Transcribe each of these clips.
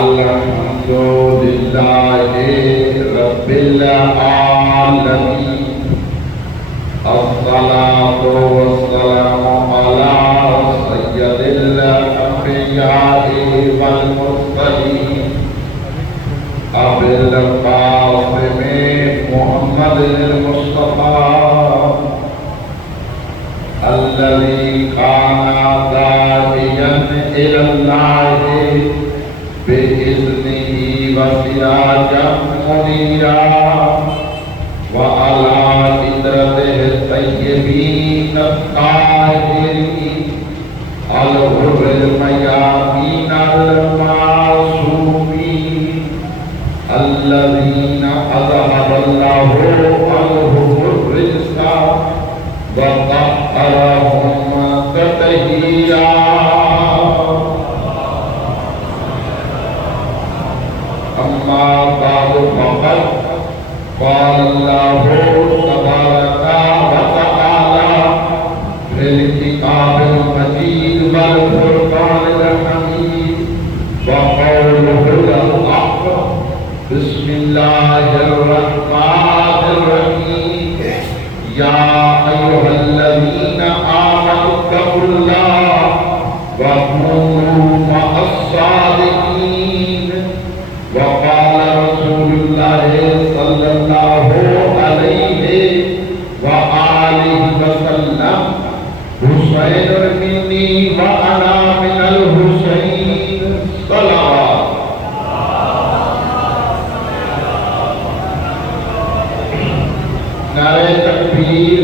الحمد لله رب العالمين الصلاة والسلام على سيد الأنبياء والمرسلين أبي القاسم محمد المصطفى الذي كان داعيا إلى الله بإذنه وسراجا منيرا وعلى فطرته الطيبين الطاهرين الغر الميامين المعصومين الذين أذهب الله عنهم الرجس وطهرهم تطهيرا. أما بعد فقد قال الله تبارك وتعالى في الكتاب المجيد والفرقان الحميد وقوله الحق بسم الله الرحمن الرحيم يا أيها الذين آمنوا اتقوا الله وكونوا مع الصادقين. وقال رسول الله صلى الله عليه وآله وسلم حسين مني وأنا من الحسين صلوات. نعرہ تکبیر،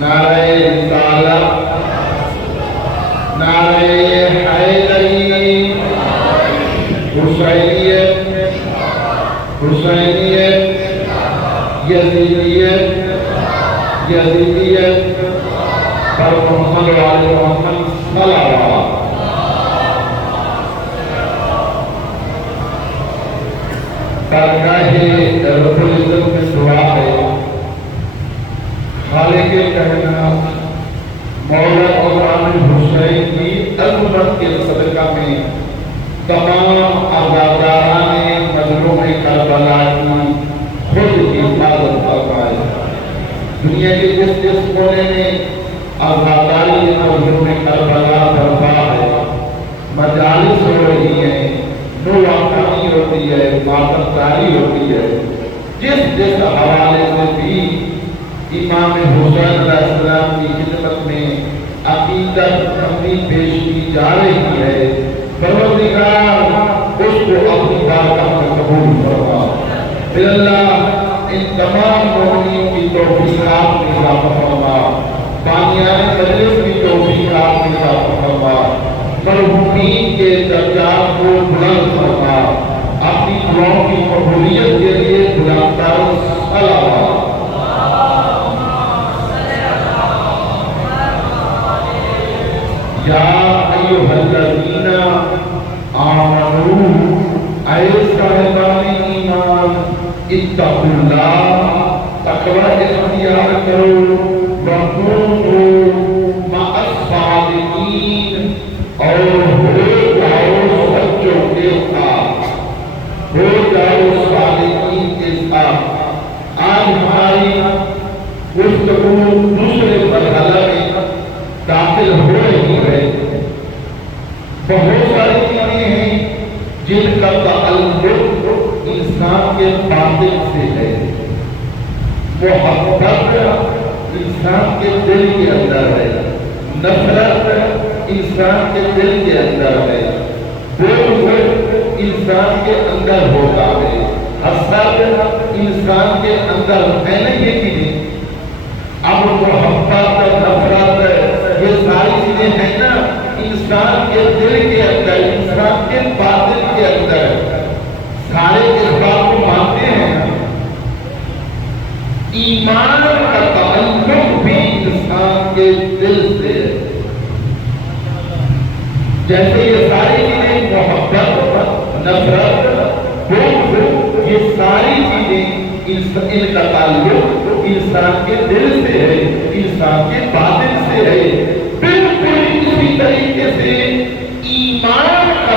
نعرہ رسالت، نعرہ حیدری، حسینیت، حسینیت، یزیدیت، یزیدیت پر محمد و آل محمد صلوات. درگاہ رب العزت میں دعا ہے، خالق کائنات مولا امام حسین کی عظمت کے صدقہ میں تمام عزاداران مظلوم کربلا کی خود حفاظت فرمائے. دنیا کے جس کونے میں عزاداری مظلوم کربلا برپا ہے، مجالس ہو رہی ہیں، نوآکانی ہوتی ہے، ماتم کاری ہوتی ہے، جس حوالے سے بھی امام حسین علیہ السلام کی خدمت میں عقیدت اپنی پیش کی جا رہی ہے، پروردگار اس کو اپنی بارگاہ میں قبول فرما. پھر اللہ ان تمام مومنین کی توفیقات میں اضافہ فرما، بانیان مجلس کی توفیقات میں اضافہ فرما، مرحومین کے درجات کو بلند فرما، اپنی دعاؤں کی قبولیت کے لیے بلندتر صلوات. یا ایھا الذین آمنوا، اے صاحبان ایمان، اتقوا اللہ، تقوی اختیار کرو، وکونوا مع الصادقین، اور ہو جاؤ سچوں کے ساتھ، ہو جاؤ صادقین کے ساتھ. آج ہماری گفتگو دوسرے مرحلہ میں داخل ہو رہی ہے. بہت ساری چیزیں ہیں جن کا تعلق انسان کے باطن سے ہے. محبت انسان کے دل کے اندر ہے، نفرت انسان کے دل کے اندر ہے، بغض انسان کے اندر ہوتا ہے، حسد انسان کے اندر ہے نہیں کہ اب محبت نفرت یہ ساری چیزیں ہیں نا انسان کے دل کے اندر، انسان کے باطن کے اندر. سارے اس بات کو مانتے ہیں ایمان کا تعلق بھی انسان کے دل سے ہے. جیسے یہ ساری چیزیں محبت نفرت بغض یہ ساری چیزیں ان کا تعلق انسان کے دل سے ہے، انسان کے باطن سے ہے. بالکل اسی طریقے سے ایمان کا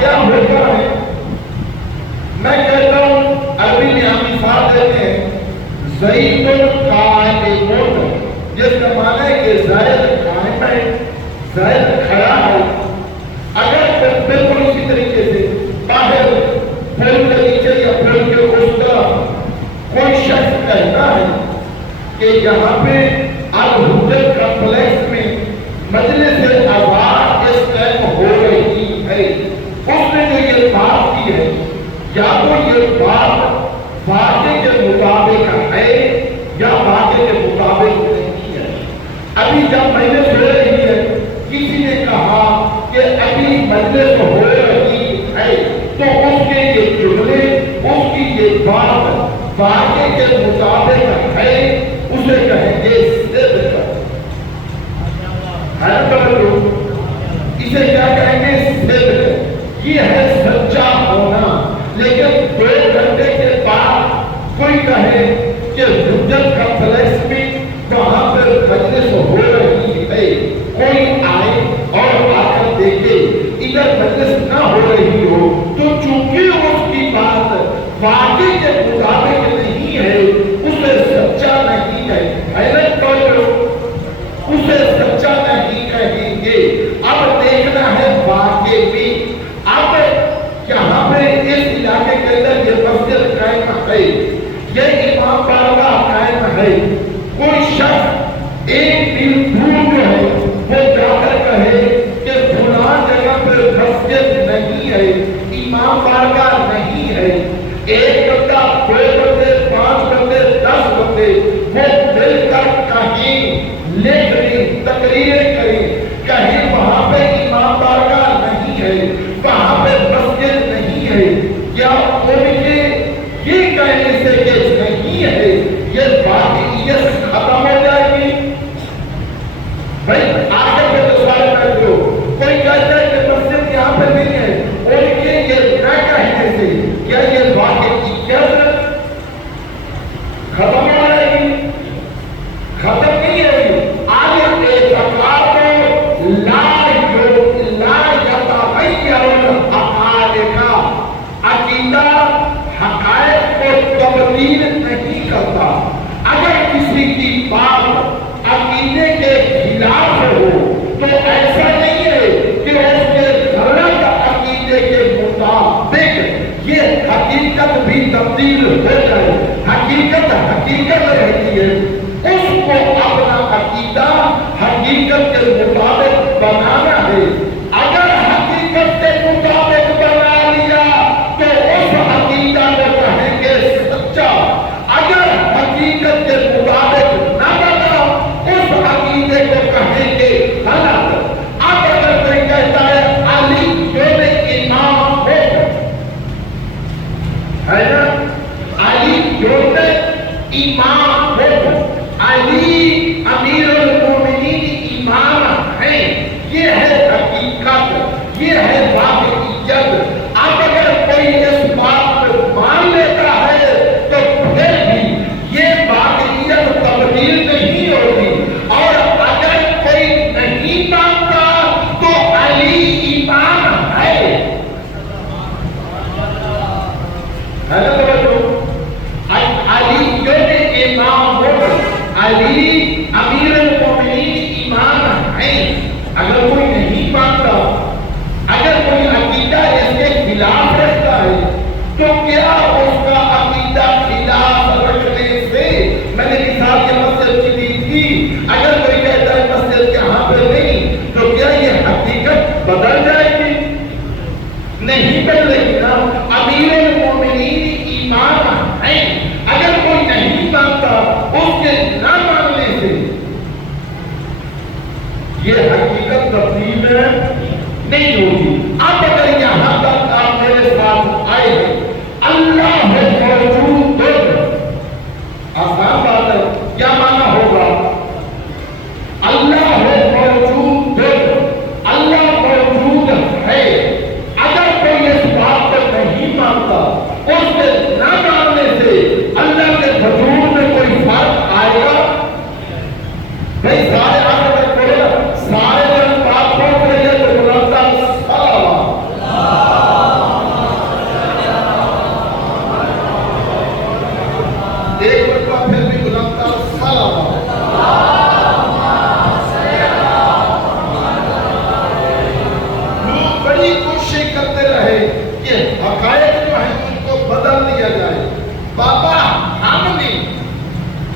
کیا ہوتا ہے؟ میں کہتا ہوں عربی میں ہم مثال دیتے ہیں زید القائم، جس کا معنی ہے کہ زید قائم ہے، زید کھڑا ہے۔ اگر بالکل اسی طریقے سے باہر پھول کے نیچے یا پھول کے اس طرف کوئی شخص کہتا ہے کہ یہاں پہ الحجت کمپلیکس میں مجلس آزاد اس ٹائم ہو رہی ہے، اس نے جو یہ بات کی ہے یا تو یہ بات واقعے کے مطابق ہے یا واقعے کے مطابق نہیں ہے۔ ابھی جب مجلس ہو رہی ہے، کسی نے کہا کہ ابھی مجلس ہو رہی ہے، تو اس کے یہ جملے، اس کی یہ بات واقعے کے مطابق ہے، اسے کہیں گے صدق۔ اسے کیا کہیں گے؟ صدق۔ یہ ہے سچا ہونا۔ لیکن 2 گھنٹے کے بعد کوئی کہے کہ حجت کمپلیکس میں وہاں پر مجلس ہو رہی ہے، کوئی آئے اور آ کر دیکھے ادھر مجلس نہ ہو رہی ہو، تو چونکہ اس کی بات واقعے کے مطابق نہیں ہے، اسے سچا نہیں ہے۔ حیرت کرو، اسے سچا نہیں کہیں گے۔ اب دیکھنا ہے واقعے میں، اب یہاں پہ اس علاقے کے اندر یہ مسجد قائم ہے، یہ امام بارگاہ قائم ہے، کوئی شخص ایک دل دور جو ہے وہ جا کر کہے کہ فلاں جگہ پر مسجد نہیں ہے، امام بارگاہ نہیں ہے، 1 بندہ 2 بندے 5 بندے 10 بندے وہ مل کر کہیں لکھ لیں، تقریریں کریں، کہیں وہاں پہ امام بارگاہ نہیں ہے، وہاں پہ مسجد نہیں ہے، یا ان کے یہ کہنے سے کہ نہیں ہے یہ واقعیت ختم ہو جائے گی؟ بھائی آگے پہ تو سوال کر دو، کوئی کہتا ہے کہ مسجد یہاں پہ نہیں ہے، ان کے یہ نہ کہنے سے کیا یہ واقعیت ختم ہو جائے گی؟ ختم نہیں ہوگی۔ آگے اعتقاد لا عقیدہ حقائق کو تبدیل نہیں کرتا۔ اگر کسی کی بات عقیدے کے خلاف ہو تو ایسا نہیں ہے کہ اس کے غلط عقیدے کے مطابق یہ حقیقت بھی تبدیل ہو جائے۔ حقیقت حقیقت رہتی ہے، اس کو اپنا عقیدہ حقیقت کے مطابق بنانا ہے۔ اگر حقیقت کے مطابق بنا لیا تو اس عقیدہ کو کہیں گے سچا، اگر حقیقت کے مطابق نہ بنا اس عقیدے کو کہیں گے غلط۔ اب اگر کوئی کہتا ہے علی یوم امام ہو، ہے نا، علی یوم امام ہو، علی امیر المومنین امام ہے، یہ ہے حقیقت، یہ ہے واقعیت۔ اب اگر کوئی اس بات پر مان لیتا ہے تو پھر بھی یہ واقعیت تبدیل نہیں ہوگی، اور اگر کوئی نہیں مانتا تو علی امام ہے۔ علی یوم امام ہو، علی امیر المومنین امام ہے۔ اگر کوئی نہیں مانتا، اگر کوئی عقیدہ اس کے خلاف رکھتا ہے تو کیا اس کا عقیدہ خلاف رکھنے سے، میں نے مثال کے مسجد کی دی تھی، اگر کوئی کہتا ہے مسجد یہاں پہ نہیں تو کیا یہ حقیقت بدل جائے گی؟ نہیں بدلے گی نا۔ امیر المومنین امام ہے، اگر کوئی نہیں مانتا اس کے نہ ماننے سے یہ حقیقت تبدیل نہیں ہوگی۔ اب اگر یہاں تک آپ میرے ساتھ آئے ہیں، اللہ موجود ہے، آسان بات ہے، کیا معنی ہوگا؟ اللہ موجود ہے، اللہ موجود ہے۔ اگر کوئی اس بات پر نہیں مانتا، اس کے نہ ماننے سے اللہ کے حضور میں کوئی فرق آئے گا؟ بھائی سارے آگے تک بولے، سارے جن بات پہنچ رہی ہے تو بلند صلوات بڑی کوشش کرتے رہے کہ حقائق جو ہیں ان کو بدل دیا جائے. بابا ہم نے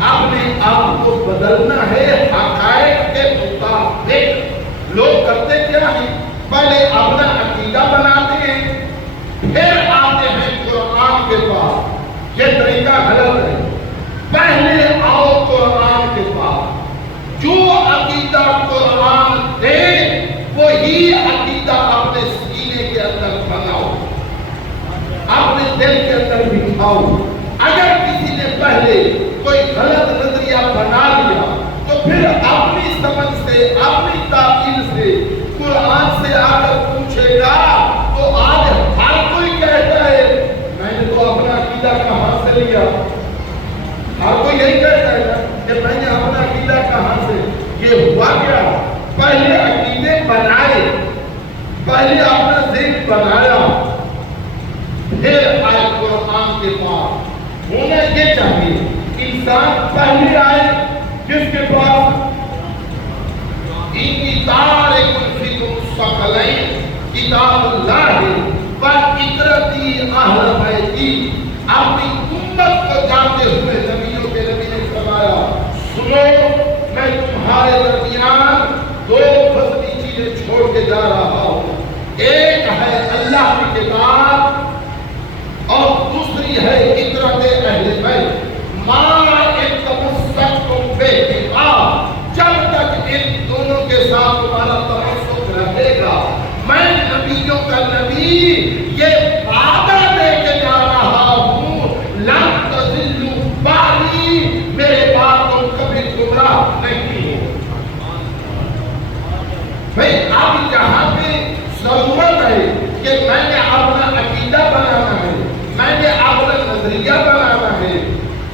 اپنے آپ کو بدلنا ہے حقائق کے مطابق. لوگ کرتے کیا ہیں؟ پہلے اپنا عقیدہ بناتے ہیں پھر آتے ہیں قرآن کے پاس. یہ طریقہ غلط ہے. پہلے آؤ قرآن کے پاس. جو عقیدہ قرآن دے وہی عقیدہ اپنے سینے کے اندر بناؤ, اپنے دل کے اندر بٹھاؤ. اگر کسی نے پہلے کوئی غلط نظریہ بنا لیا تو پھر اپنی سمجھ سے اپنی تعبیر سے قرآن سے آ کر پوچھے گا تو آج ہر کوئی کہتا ہے میں نے تو اپنا عقیدہ کہاں سے لیا. ہر کوئی یہی کہتا ہے کہ میں نے اپنا عقیدہ کہاں سے. یہ ہوا کیا؟ پہلے عقیدے بنائے, پہلے اپنا ذہن بنایا, پھر آئے قرآن کے پاس. ہونا یہ چاہیے انسان پہلے آئے جس کے پاس کتاب اللہ وَإِتْرَتِي أَهْلَ بَيْتِي. اپنی امت کو جانتے ہوئے نبیوں کے نبی نے فرمایا سنو میں تمہارے درمیان دو فضلی چیزیں چھوڑ کے جا رہا ہوں. ایک ہے اللہ کی کتاب اور دوسری ہے عطرت اہل بیت. ما ان تمسکتم بہما, جب تک ان دونوں کے ساتھ تمہارا تمسک رہے گا میں نبیوں کا نبی یہ وعدہ دے کے جا رہا ہوں لن تضلوا بعدی, میرے بعد تم کبھی گمراہ نہیں ہو. بھئی اب یہاں پہ ضرورت ہے کہ میں نے اپنا عقیدہ بنانا ہے, میں نے اپنا نظریہ بنانا ہے.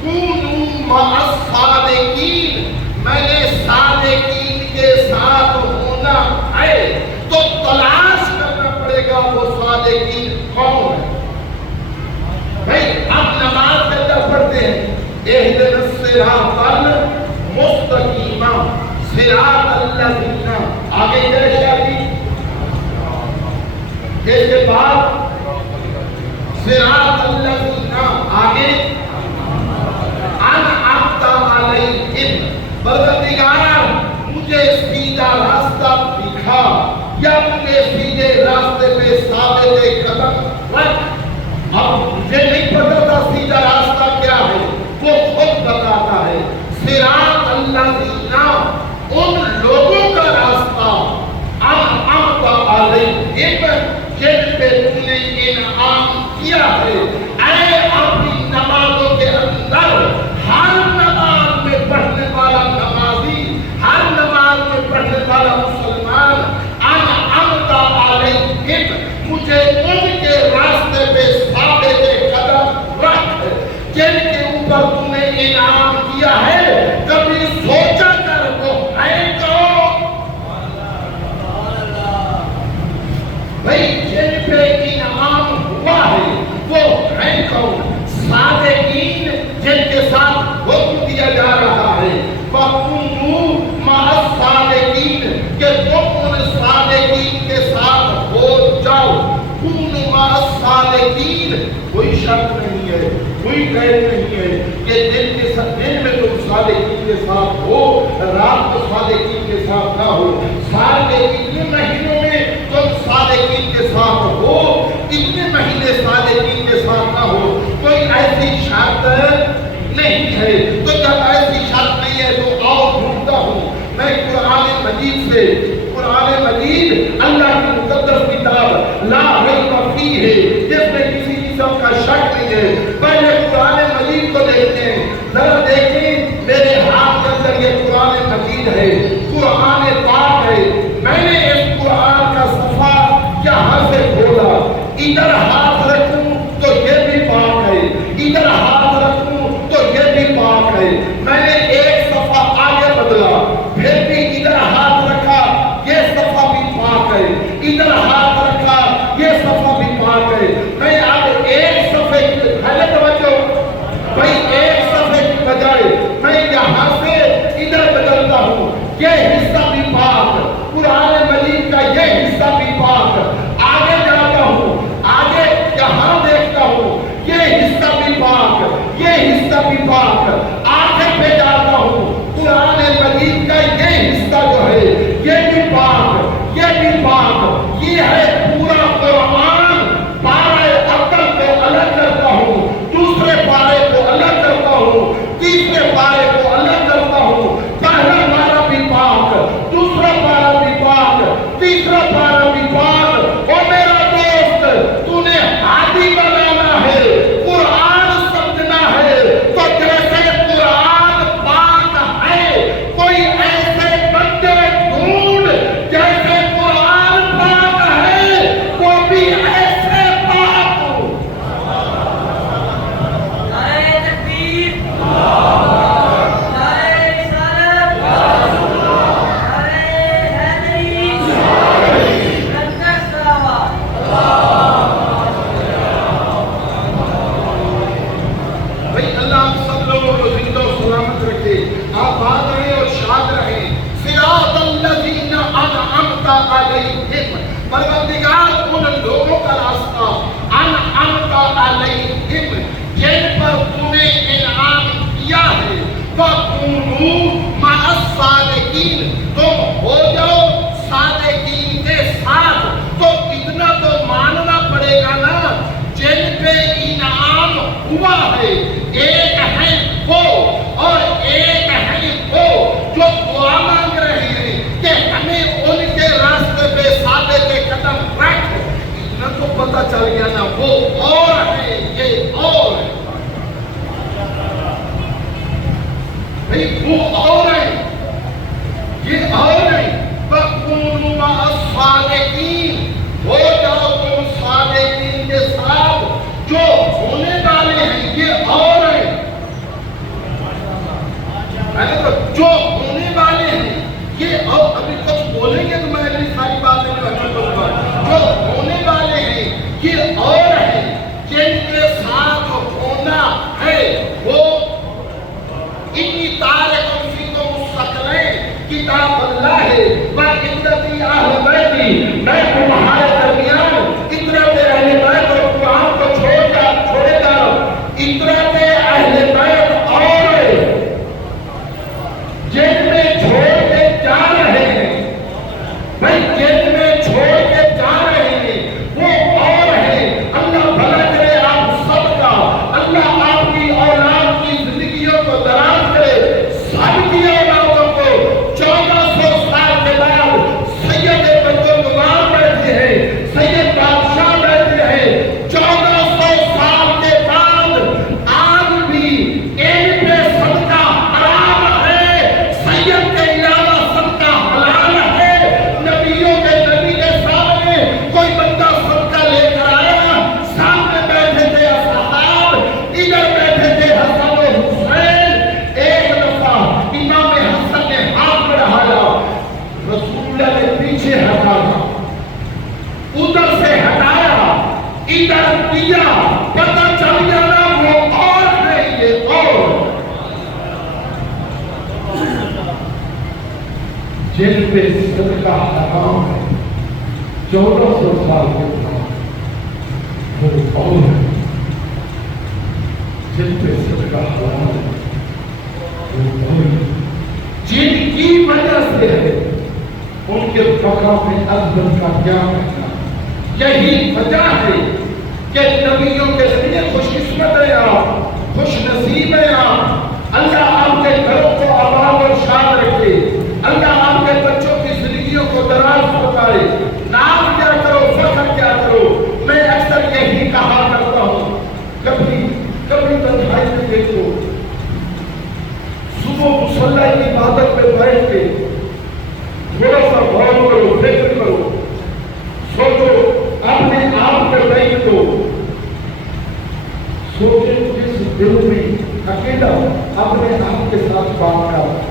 کونوا مع الصادقین, میں نے صادقین کے ساتھ ہونا ہے تو تلاش کرنا پڑے گا وہ صادقین کون ہے. بھئی اب نماز کے اندر پڑھتے ہیں اہدنا الصراط المستقیم صراط الذین, آگے کیا شاید اس کے بعد صراط الذین, آگے انعمت علیہم. پروردگار مجھے سیدھا راستہ دکھا یا مجھے سیدھے راستے پہ ثابت قدم رکھ. اب مجھے نہیں پتا تھا سیدھا راستہ کیا ہے, وہ خود بتاتا ہے. صراط الذین, ان لوگوں کا راستہ انعمت علیہم جن پہ تم نے انعام کیا ہے. اے اپنی نمازوں کے اندر ہر نماز میں پڑھنے والا نمازی, ہر نماز میں پڑھنے والا مسلمان انعمت علیہم, مجھے ان کے راستے پہ ثابت قدم رکھ جن کے اوپر تم نے انعام کیا ہے. کبھی سوچا کر وہ ہے کون؟ بھئی جن پہ انعام ہوا ہے وہ ہے کون؟ صادقین جن کے ساتھ حکم دیا جا رہا ہے وَكُونُوا مَعَ الصَّادِقِينَ, کہ تم ان صادقین کے ساتھ ہو جاؤ. كُونُوا مَعَ الصَّادِقِينَ, کوئی شرط نہیں ہے, کوئی قید نہیں ہے کہ دن میں تم صادقین کے ساتھ ہو, رات کو صادقین کے ساتھ نہ ہو. سال کے اتنے مہینوں میں تم صادقین کے ساتھ ہو, اتنے مہینے صادقین کے ساتھ نہ ہو. کوئی ایسی شرط نہیں ہے. تو جب ایسی شرط نہیں ہے تو آؤ ڈھونڈتا ہوں میں قرآن مجید سے. قرآن مجید اللہ کی مقدس کتاب لا ریب فیہ ہے, جس میں کسی قسم کا شک نہیں ہے. پہلے قرآن مجید کو دیکھتے ہیں, ذرا دیکھیں میرے ہاتھ کے اندر یہ قرآن مجید ہے, قرآن پاک ہے. میں نے اس قرآن کا صفحہ یہاں سے کھولا, ادھر ہاتھ رکھوں تو یہ بھی پاک ہے, ادھر ہاتھ رکھوں تو یہ بھی پاک ہے. میں نے ایک صفحہ آگے بدلا, پھر بھی ادھر ہاتھ رکھا, یہ صفحہ بھی پاک ہے, ادھر ہاتھ رکھا, یہ صفحہ بھی پاک ہے. میں اب ایک صفحے کی توجہ, بھائی ایک صفحے کی بجائے میں یہاں سے ادھر بدلتا ہوں, یہ حصہ بھی پاک, قرآن مجید کا یہ حصہ بھی پاک, آگے ہوا ہے، ایک ہے وہ اور ایک ہے وہ جو دعا مانگ رہے ہیں کہ ہمیں ان کے راستے پہ ثابت قدم رکھ۔ اتنا تو پتہ چل گیا نا، وہ اور ہے، یہ اور ہے بھئی، وہ اور ہے، یہ اور ہے۔ فَكُونُوا مَعَ الصَّادِقِينَ، ہو جاؤ تم صادقین کے ساتھ، جو ہونے والے ہیں یہ اور ہے۔ جو ہونے والے ہیں یہ اور، ابھی کچھ بولیں گے تو میں اگلی ساری باتیں کروں گا۔ جو ہونے والے ہیں یہ اور ہے، جن کے ساتھ ہونا ہے وہ انی تارکم فیکم الثقلین کتاب اللہ ہے وعزتی اہل بیتی، میں تمہارے درمیان اطرت اہل بیت اور قرآن کو چھوڑے گا۔ اطرت اہل بیت اور جن میں چھوڑ کے جا رہے ہیں، بھائی جن میں چھوڑ کے جا رہے ہیں وہ اور ہے۔ اللہ بھلا کرے آپ سب کا، اللہ آپ کی اولاد کی زندگیوں کو دراز کرے، سب کی اولادوں کو 1400 سال کے بعد سید بزرگوار بیٹھے ہیں، سید بادشاہ بیٹھے ہیں، 1400 سال کے بعد آج بھی ان پہ صدقہ حرام ہے، سید کے علاوہ صدقہ حلال ہے۔ نبیوں کے نبی کے سامنے کوئی بندہ صدقہ لے کر آیا، سامنے بیٹھے تھے اصحاب، ادھر بیٹھے تھے حسن و حسین۔ ایک دفعہ امام حسن نے ہاتھ بڑھایا، رسول اللہ نے پیچھے ہٹایا، ادھر سے ہٹایا، ادھر دیا، پتہ چل گیا نا وہ اور ہے، یہ اور جن پہ صدقہ حرام ہے 1400 سال کے بعد وہ اور ہے، جن پہ صدقہ حرام ہے وہ اور ہے، جن کی وجہ سے ہے ان کے بقا میں عظمت کا کیا کہنا۔ یہی وجہ ہے کہ نبیوں کے ذریعے خوش قسمت ہیں آپ، خوش نصیب ہیں آپ، اللہ آپ کے گھروں کو آباد اور شاد رکھے، اللہ آپ کے بچوں کی زندگیوں کو دراز فرمائے۔ نام کیا کرو، فخر کیا کرو، میں اکثر یہی کہا کرتا ہوں، کبھی تنہائی میں دیکھو، صبح مصلی کی عبادت میں بیٹھ کے تھوڑا سا غور کرو، فکر کرو، سوچو، اپنے آپ کو دیکھ دو، سوچے جس دل میں اکیلا اپنے آپ کے ساتھ بات کر،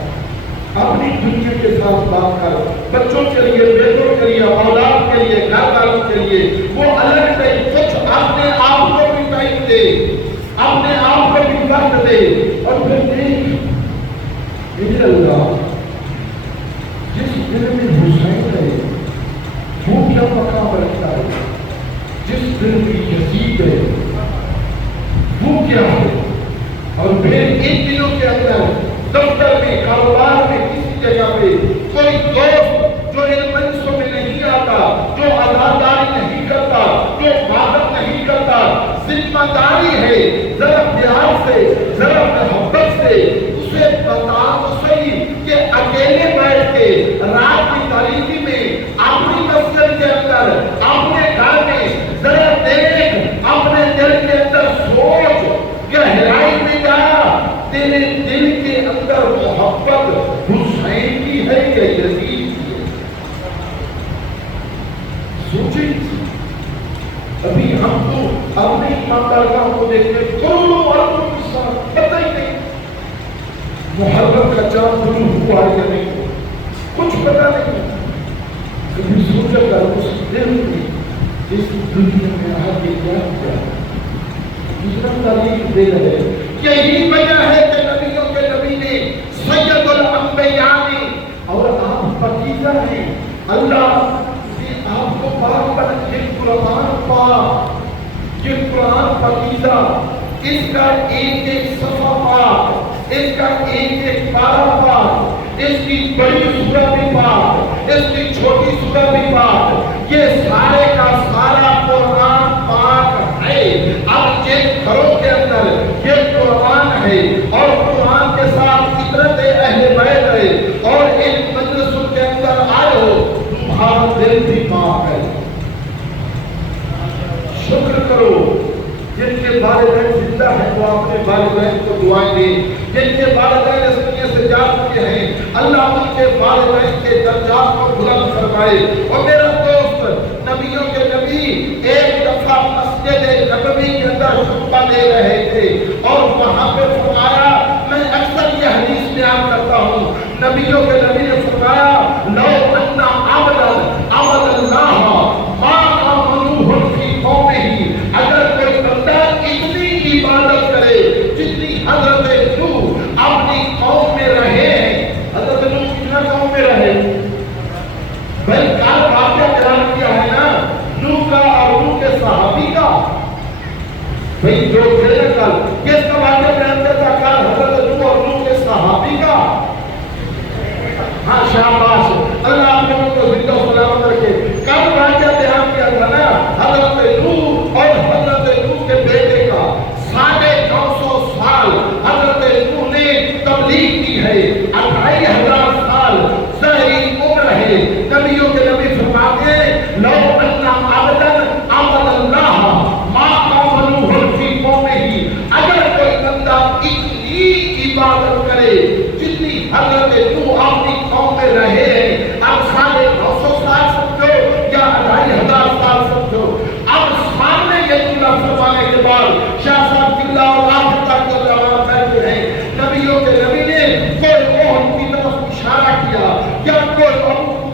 اپنی دنیا کے ساتھ بات کر، بچوں کے لیے، بیٹوں کے لیے، اولاد کے لیے، گھر والوں کے لیے، وہ الگ نہیں، کچھ اپنے آپ کو بھی ٹائم دے، اپنے آپ کو بھی وقت دے، اور پھر دیکھ میرے اللہ جس دل میں حسین ہے وہ کیا مقام رکھتا ہے، جس دل میں یزید ہے وہ کیا ہے، اور پھر ان دنوں کے اندر دفتر میں، کاروبار میں، کسی جگہ پہ کوئی دوست جو ان منصوں میں نہیں آتا، جو عزاداری نہیں کرتا، جو عبادت نہیں کرتا، ذمہ داری ہے ذرا پیار سے، ذرا محبت سے اسے بتا تو صحیح کہ اکیلے بیٹھ کے رات کی تاریکی میں اپنی مسجد کے اندر، اپنے گھر میں ذرا دیکھ، اپنے دل کے اندر سوچ، گہرائی میں جا، تیرے دل کے اندر محبت حسین کی ہے یا یزید کی ہے؟ سوچیں۔ ابھی ہم تو اپنے ایمانداروں کو دیکھتے کروڑوں عربوں کے ساتھ پتہ ہی نہیں محرم کا چاند شروع ہوا ہے یا نہیں، کچھ پتہ نہیں۔ کبھی سوچا کر اس دل میں، اس دنیا میں آ کے کیا کیا دوسرا تعلیم دے رہے۔ یہی وجہ ہے کہ نبیوں کے نبی نے، سید الانبیاء نے، اور آپ پاکیزہ ہیں، اللہ نے آپ کو پاک بنا، یہ قرآن پاک، یہ قرآن پاکیزہ، اس کا ایک ایک صفحہ پاک، اس کا ایک ایک پارہ پاک، اس کی بڑی سورہ بھی پاک، اس کی چھوٹی سورہ بھی پاک، یہ سارے کا سارا قرآن پاک ہے۔ اب جن گھروں کے اندر شکر کرو. جن کے والدین زندہ ہیں وہ اپنے والدین کو دعائیں دیں. جن کے والدین اس دنیا سے جا چکے ہیں اللہ ان کے والدین کے درجات کو بلند فرمائے. اور میرا دوست نبیوں کے نبی ایک دفعہ مسجد نبوی کے اندر خطبہ دے رہے تھے اور وہاں پہ فرمایا, میں اکثر یہ حدیث بیان کرتا ہوں, نبیوں کے نبی نے فرمایا لو ان عبدا عبد اللہ ما آمنوہ فی قومہ, اگر کوئی بندہ اتنی عبادت کرے جتنی حضرت نوح اپنی قوم میں رہے ہیں. حضرت نوح کتنا قوم میں رہے بھائی, کال واقعہ بیان کیا ہے نا نوح کا اور نوح کے صحابی کا. بھائی جو تھے نا کل کس کا واقعہ بیان کرتا, کل حضرت نوح اور نوح کے صحابی کا. ہاں شاباش, اللہ آپ نے ان کو زندہ و سلامت رکھے. کل واقعہ بیان کیا تھا نا حضرت نوح اور حضرت نوح کے بیٹے کا. 950 سال حضرت نوح نے تبلیغ کی ہے, 2500 سال ظاہری عمر ہے. نبیوں کے نبی فرماتے ہیں لو ان عبدا عبد اللہ ما آمنوہ فی قومہ, اگر کوئی بندہ اتنی عبادت کرے جتنی حضرت نوح اپنی قوم میں رہے ہیں. اب 950 سال سمجھو یا 2500 سال سمجھو. اب سامنے یہ جملہ فرمانے کے بعد شاہ صاحب قبلہ اور آخر تک جو جواب کرتے ہیں نبیوں کے نبی نے کوئی اوہد کی طرف اشارہ کیا یا کوئی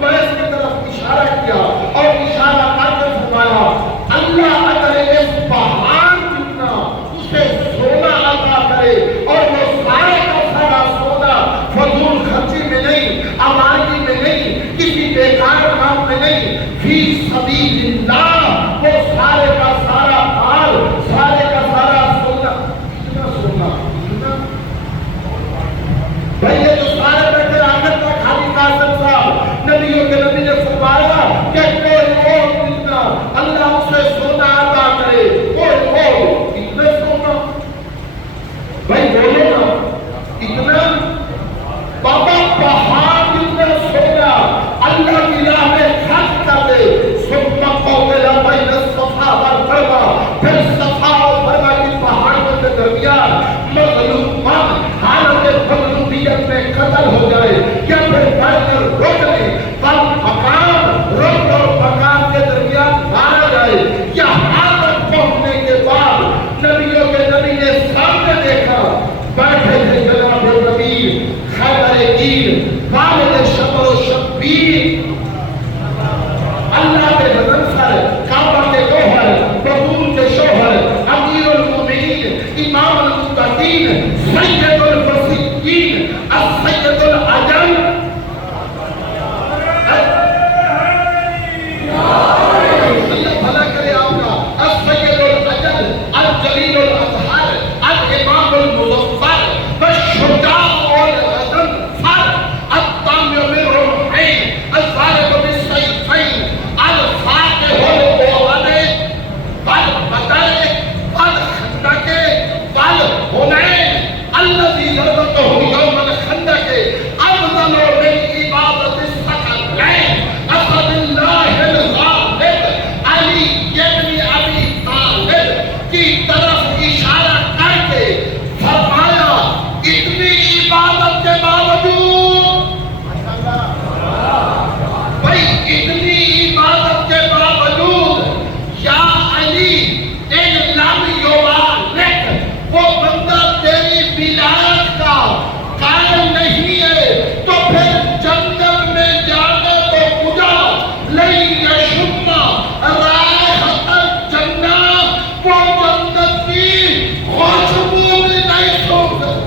بیس کی طرف اشارہ کیا اور اشارہ کر کے فرمایا اللہ اگر اس پہاڑ جتنا اسے سونا عطا کرے اور وہ سارے کا سارا سونا فضول خرچی میں نہیں, امانتی میں نہیں, کسی بیکار کام میں نہیں, فی سبیل اللہ وہ سارے کا سارا مال, سارے کا سارا سونا. کتنا سونا بھائی, یہ جو سارے بیٹھے آخر تک خالی قاسم صاحب نبیوں کے نبی نے فرمایا کہ کوئی اور کتنا اللہ اسے سونا عطا کرے, کوئی اور کتنا سونا. بھائی بولو نا اتنا بابا پہاڑ جتنا سونا اللہ کی راہ میں خرچ کر دے. ثم قولا بین الصفا والمروہ, پھر صفا اور مروہ کی پہاڑوں کے درمیان مظلوم من حالت مظلومیت میں قتل ہو جائے یا پھر بین رکن والمقام, رکن اور مقام کے درمیان مارا جائے. یہاں تک پہنچنے کے بعد نبیوں کے نبی نے سامنے دیکھا بیٹھے تھے جناب نبی خیبر عید والد شبر و شبیر, اللہ کے حضر سر, کعبہ کے گوہر, بطول کے شوہر, امیر المؤمنین, امام المتقین, سید الفسیقین, السید العجل. اللہ بھلا کرے آپ کا. السید العجل, الجلیل الاظہر, الامام المظفر, والشجاع والغضنفر, الطامع بالرمحین, الضارب بالسیفین, الفاتح والمعتد, والبدر, والخندق, والحنین, الذی ضربته یوم الخندق, افضل من عبادت الثقلین, اسد اللہ الغالب, علی ابن ابی طالب کی طرف اشارہ کر کے فرمایا اتنی عبادت کے باوجود, بھائی اتنی عبادت کے باوجود یا علی ان لم یبارک, وہ بندہ تیری ولایت کا قائل نہیں ہے تو پھر جنت میں جانے تو کجا لن یشم رائحۃ الجنہ, وہ جنت کی خوشبو بھی نہیں سونگ سکتا.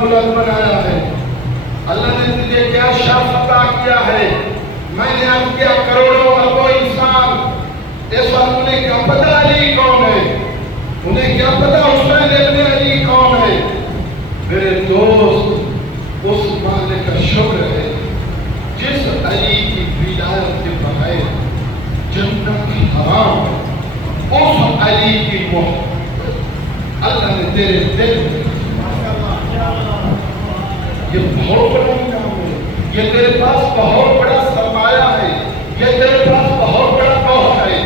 بلند بنایا ہے, اللہ نے تجھے کیا شرف عطا کیا ہے. میں نے عرض کیا کروڑوں اربوں انسان اس وقت انہیں کیا پتہ علی کون ہے, انہیں کیا پتہ حسین ابن علی کون ہے. اس علی کی محبت اللہ نے تیرے دل میں، یہ بہت بڑا انعام ہے، یہ تیرے پاس بہت بڑا سرمایہ ہے، یہ تیرے پاس بہت بڑا دولت ہے۔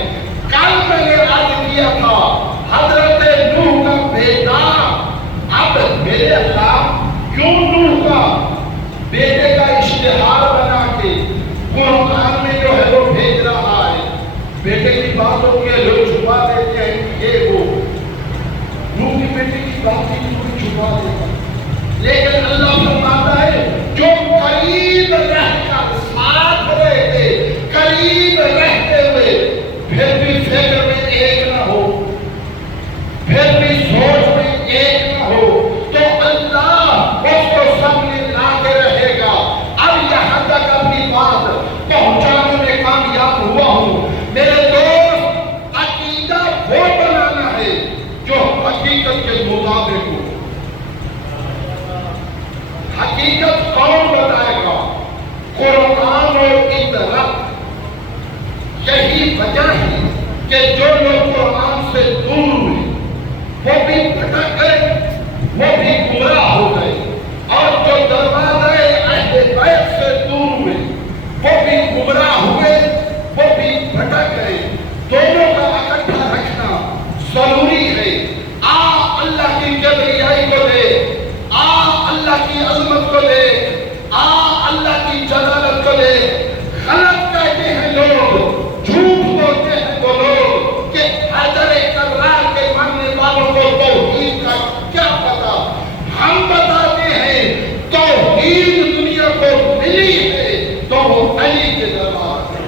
کل میں نے عرض کیا تھا حضرت نوح کا بیٹا، اب میرے اللہ کیوں نوح کا بیٹے کا اشتہار بنا کے قرآن میں جو ہے وہ بھیج رہا ہے؟ بیٹے کی باتوں کے لوگ چھپا دیتے ہیں، یہ وہ نوح کی بیٹے کی بات کی کوئی چھپا دیتا، لیکن اللہ فرماتا ہے جو قریب رہ کر ساتھ رہے تھے، قریب رہتے ہوئے پھر بھی فکر میں ایک نہ ہو، پھر بھی سوچ میں ایک نہ ہو، تو اللہ اس کو سامنے لا کے رہے گا۔ اب یہاں تک اپنی بات پہنچانے میں کامیاب ہوا ہوں۔ میرے دوست، عقیدہ وہ بنانا ہے جو حقیقت کے مطابق ہو۔ حقیقت کون بتائے گا؟ قرآن اور اطاعت۔ یہی وجہ ہے کہ جو لوگ قرآن سے دور ہوئے وہ بھی بھٹک گئے، وہ بھی گمراہ ہو گئے، اور جو دروازے اہل بیت سے دور ہوئے وہ بھی گمراہ ہوئے، وہ بھی بھٹک گئے۔ دونوں کا اکٹھا رکھنا ضروری ہے۔ آ اللہ کی کبریائی کو دے، آ اللہ کی عظمت کو دے، آ اللہ کی جلالت کو دے۔ غلط کہتے ہیں لوگ، جھوٹ بولتے ہیں وہ لوگ کہ حجر کرار کے ماننے والوں کو توحید کا کیا پتا۔ ہم بتاتے ہیں توحید دنیا کو ملی ہے تو وہ علی کے دربار ہے۔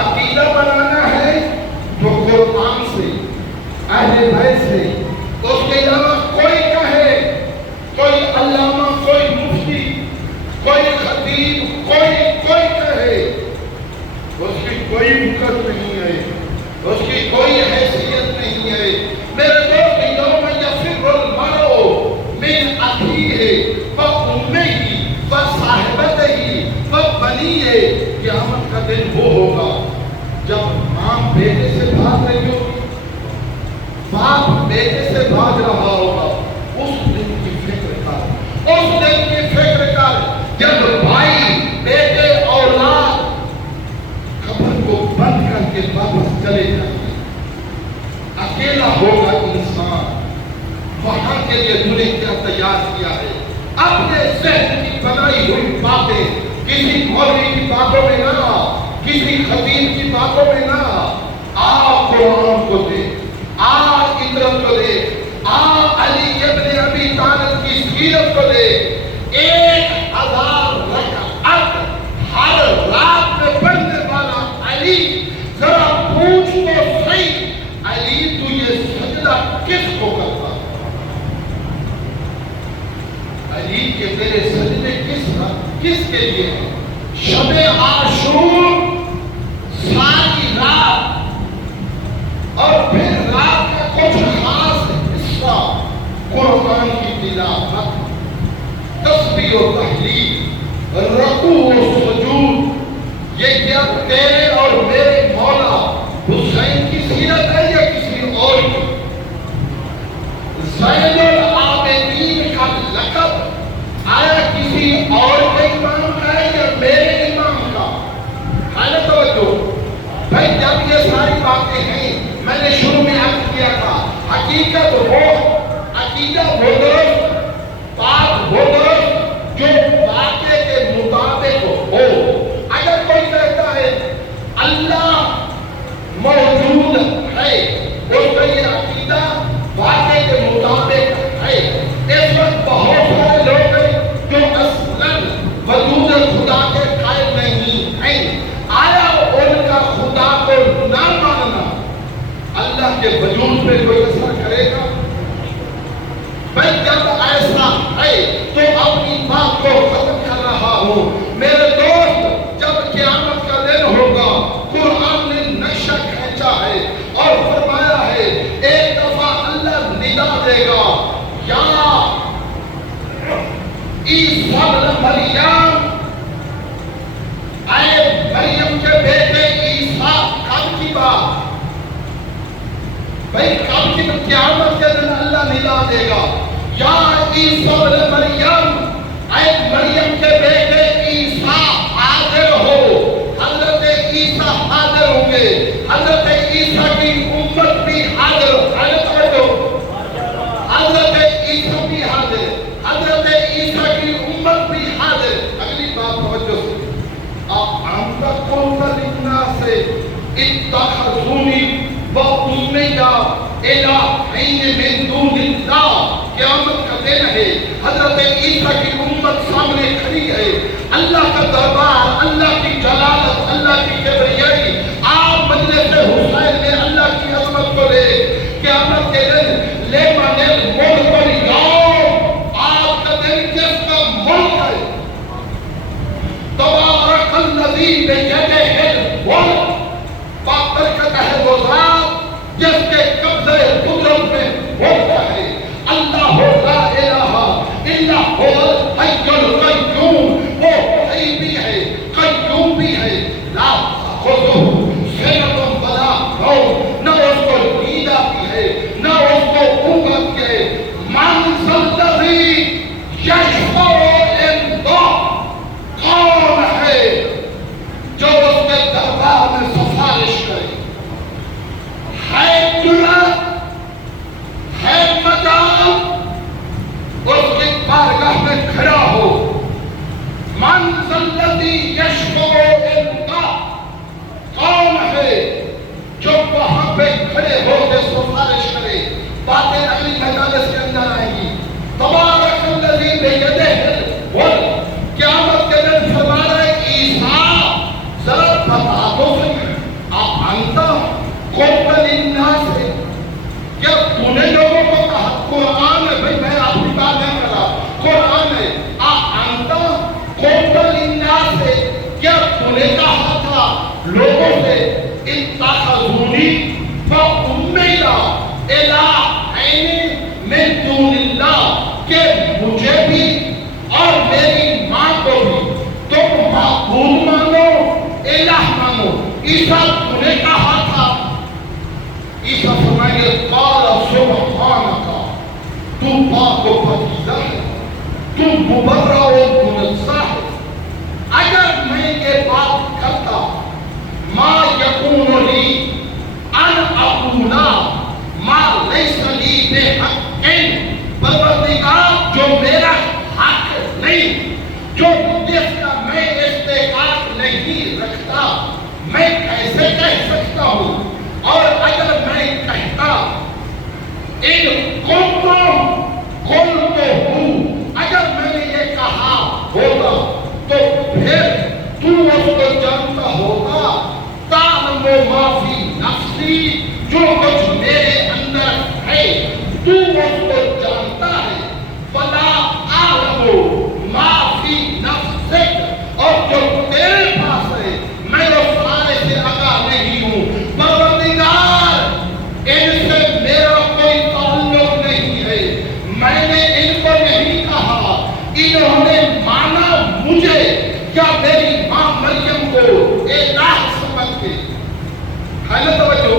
عقیدہ بنانا ہے جو قرآن سے، اہل بیت سے، اس کے علاوہ کوئی کہے، کوئی علامہ، کوئی مفتی، کوئی خطیب، کوئی کہے، اس کی کوئی وقت نہیں ہے، اس کی کوئی حیثیت نہیں ہے۔ میرے دوست، یوم یفر المرء من اخیہ وامہ وصاحبتہ وبنیہ، قیامت کا دن وہ ہوگا جب ماں بیٹے سے بھاگ رہی ہوگی، باپ بیٹے سے بھاگ رہا ہوگا۔ اس دن کی فکر کر، اس دن کی فکر کر جب بھائی، بیٹے، اولاد قبر کو بند کر کے واپس چلے جائیں گے، اکیلا ہوگا انسان۔ وہاں کے لیے تو نے کیا تیار کیا ہے؟ اپنے ذہن کی بنائی ہوئی باتیں کسی مولوی کی باتوں میں نہ، کسی خطیب کی باتوں میں نہ۔ آ قرآن کو دے، آ عبرت کو دے، آ علی ابن ابی طالب کی سیرت کو دے۔ 1000 رکعت ہر رات میں پڑھنے والا علی، ذرا پوچھ تو صحیح، علی تو یہ سجدہ کس کو کرتا؟ علی کے میرے سجدے کس کے لیے ہیں؟ شب عاشور ساری رات، اور پھر رات کا کچھ خاص حصہ قرآن کی تلاوت، تسبیح و تحلیل، رکوع و سجود۔ یہ کیا تیرے اور میرے مولا حسین کی سیرت ہے یا کسی اور کی؟ زین العابدین کا لقب آیا کسی اور کے امام کا ہے یا میرے امام کا؟ حالت توجہ بھائی، جب یہ ساری باتیں ہیں، میں نے شروع میں عرض کیا تھا، حقیقت وہ، عقیدہ وہ درست، بات وہ درست جو واقعے کے مطابق ہو۔ اگر کوئی کہتا ہے اللہ موجود ہے، اس کا یہ عقیدہ واقعے کے مطابق ہے۔ اس وقت بہت سارے لوگ ہیں جو اصلاً وجود خدا کے قائل نہیں ہیں۔ آیا ان کا خدا کو نہ ماننا اللہ کے وجود پہ کوئی اثر کرے گا؟ میں جب ایسا ہے تو اپنی بات کو ختم کر رہا ہوں۔ میرے دوست، کا بھائی کب کی قیامت کے دن اللہ ندا دے گا یا عیسیٰ ابن مریم، اے مریم کے بیٹے عیسیٰ حاضر ہو۔ حضرت عیسیٰ حاضر ہوں گے، حضرت عیسیٰ کی امت بھی حاضر ہو۔ حضرت عیسیٰ بھی حاضر، حضرت عیسیٰ کی امت بھی حاضر۔ اگلی بات توجہ سے، انت قلت للناس اتخذونی وأمي إلهين من دون اللہ۔ قیامت کا دن ہے، حضرت عیسیٰ کی امت سامنے کھڑی ہے، اللہ کا دربار، اللہ کی جلالت، اللہ کی کبریائی، آپ مجلس حسین میں اللہ کی عظمت کو لے قیامت کے دن لے مانے ملک پر یوم، آپ کا دن جس کا ملک ہے، تبارک الذی بیدہ الملک، بابرکت ہے وہ ذات جس کے قبضے قدرت میں ہوتا ہے۔ اللہ لا الہ الا هو الحی القیوم، وہ حی بھی ہے قیوم بھی ہے، لا تأخذہ سنۃ ولا نوم، نہ اس کو نیند آتی ہے نہ اس کو اونگ آتی ہے۔ من ذا الذی یشفع عنده، کون ہے جو اس کے دربار میں سفارش کرے؟ ہے جرأت، ہے مجال، اس کی بارگاہ میں کھڑا ہو۔ من ذا الذی یشفع عنده، کون ہے جو وہاں پہ کھڑے ہو کے سفارش کرے؟ باتیں اگلی مجالس کے اندر آئیں گی۔ تبارک الذی بیدہ الملک، قیامت کے دن فرما رہے عیسیٰ ذرا بتا دو انت قلت للناس، کیا تو نے لوگوں کو کہا؟ قرآن ہے بھئی، میں آپ کی بات نہیں کر رہا، قرآن ہے۔ انت قلت للناس، کیا تو نے کہا تھا لوگوں سے اتخذونی وأمی الہین من دون اللہ، کہ مجھے بھی اور میری ماں کو بھی تم معبود مانو، الہ مانو؟ عیسیٰ تو نے کہا تھا؟ عیسیٰ فرمائے قال سبحانک، تو پاک و پاکیزہ ہے، تو مبرأ و منزہ ہے۔ اگر میں یہ بات کرتا، ما یکون لی ان اقول ما لیس لی بحق، پروردگار جو میرا حق نہیں، جو جس کا میں استحقاق نہیں رکھتا، میں کیسے کہہ سکتا ہوں؟ اور اگر میں کہتا ان اگر میں نے یہ کہا ہوگا تو پھر تو اس کو جانتا ہوگا، تعلم ما فی نفسی، جو کچھ میرے اندر ہے تو اس کو جانتا ہے، فلا اعلم ما فی نفسک، اور جو تیرے پاس ہے میں اس سارے سے آگاہ نہیں ہوں۔ پروردگار ان سے میرا کوئی تعلق نہیں ہے، میں نے ان کو نہیں کہا، انہوں نے مانا مجھے یا میری ماں مریم کو الہ سمجھ کے۔ ہے نا توجہ؟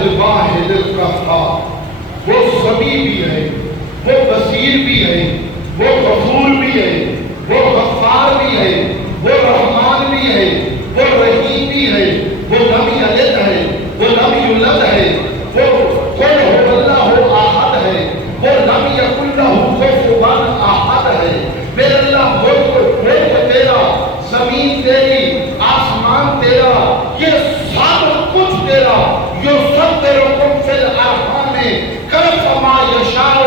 الواحد القہار، وہ سمیع بھی ہے، وہ بصیر بھی ہے، وہ غفور بھی ہے، وہ غفار بھی ہے، وہ رحمان بھی ہے، وہ رحیم بھی ہے، وہ لم یلد ہے، وہ لم یولد ہے، وہ قل هو اللہ احد ہے، وہ لم یکن لہ کفوا احد ہے۔ میرے اللہ ملک تیرا، زمین تیری، آسمان تیرا، یہ سب کچھ تیرا، یصورکم فی الارحام کیف ما یشاء۔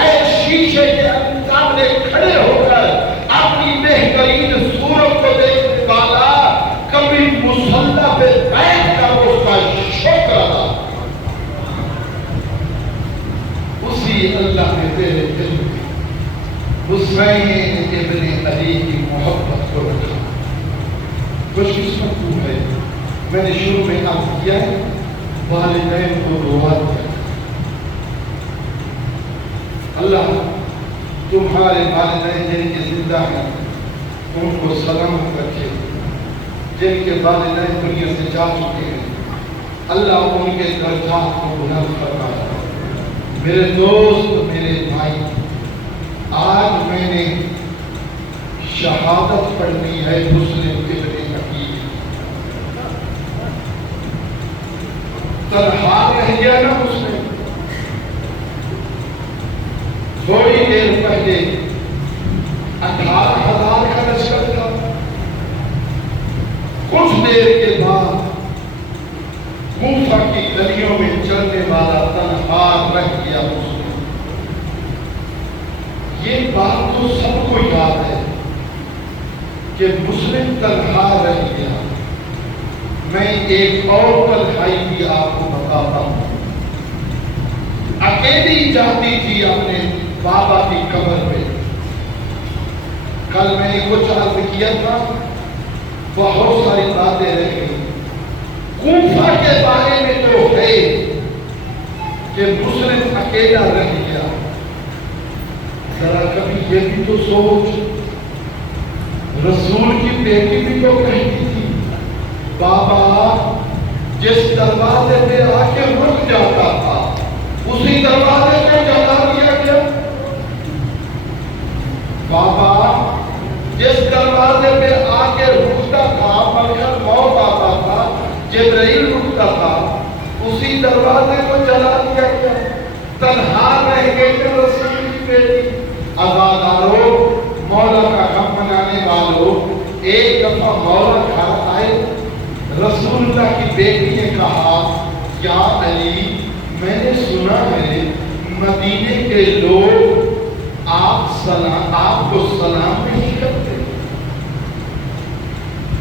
اے شیشے کے سامنے کھڑے ہو کر اپنی بہترین صورت کو دیکھنے والا کبھی مصلی پہ بیٹھ کر اس کا شکر ادا۔ اسی اللہ نے تیرے دل میں حسین ابن علی کی محبت کو رکھا۔ خوش قسمت تو ہے، میں نے شروع میں عرض کیا ہے، والدین کو دعا دیا۔ اللہ تمہارے والدین جن کے زندہ ہیں ان کو سلامت رکھے، جن کے والدین دنیا سے جا چکے ہیں اللہ ان کے درجات کو بلند فرمائے۔ میرے دوست، میرے بھائی، آج میں نے شہادت پڑھنی ہے مسلم ابن عقیل۔ تنہا رہ گیا نا مسلم، تھوڑی دیر پہلے 18,000 کا لشکر تھا، کچھ دیر کے بعد کوفہ کی گلیوں میں چلنے والا تنہا رہ گیا مسلم۔ یہ بات تو سب کو یاد ہے کہ مسلم تنہا رہ گیا۔ میں ایک اور تنہائی بھی آپ کو بتاتا ہوں۔ اکیلی جاتی تھی اپنے بابا کی قبر پہ۔ کل میں نے کچھ عرض کیا تھا، بہت ساری باتیں رہ گئی۔ کوفہ کے بارے میں تو ہے کہ مسلم اکیلا رہ گیا، ذرا کبھی یہ بھی تو سوچ، رسول کی بیٹی بھی تو کہتی تھی بابا جس دروازے پہ آ کے رک جاتا تھا اسی دروازے کو جلا دیا گیا۔ بابا جس دروازے پہ آ کے رکتا تھا، ملکل موت آتا تھا، جبرائیل رکتا تھا، اسی دروازے کو جلا دیا گیا۔ تنہا رہ گئی کہ رسول کی بیٹی۔ عزادارو، مولا کا غم منانے والوں، ایک دفعہ مولا گھر آئے، رسول اللہ کی بیٹی نے کہا یا علی، میں نے سنا ہے مدینے کے لوگ آپ کو سلام نہیں کرتے۔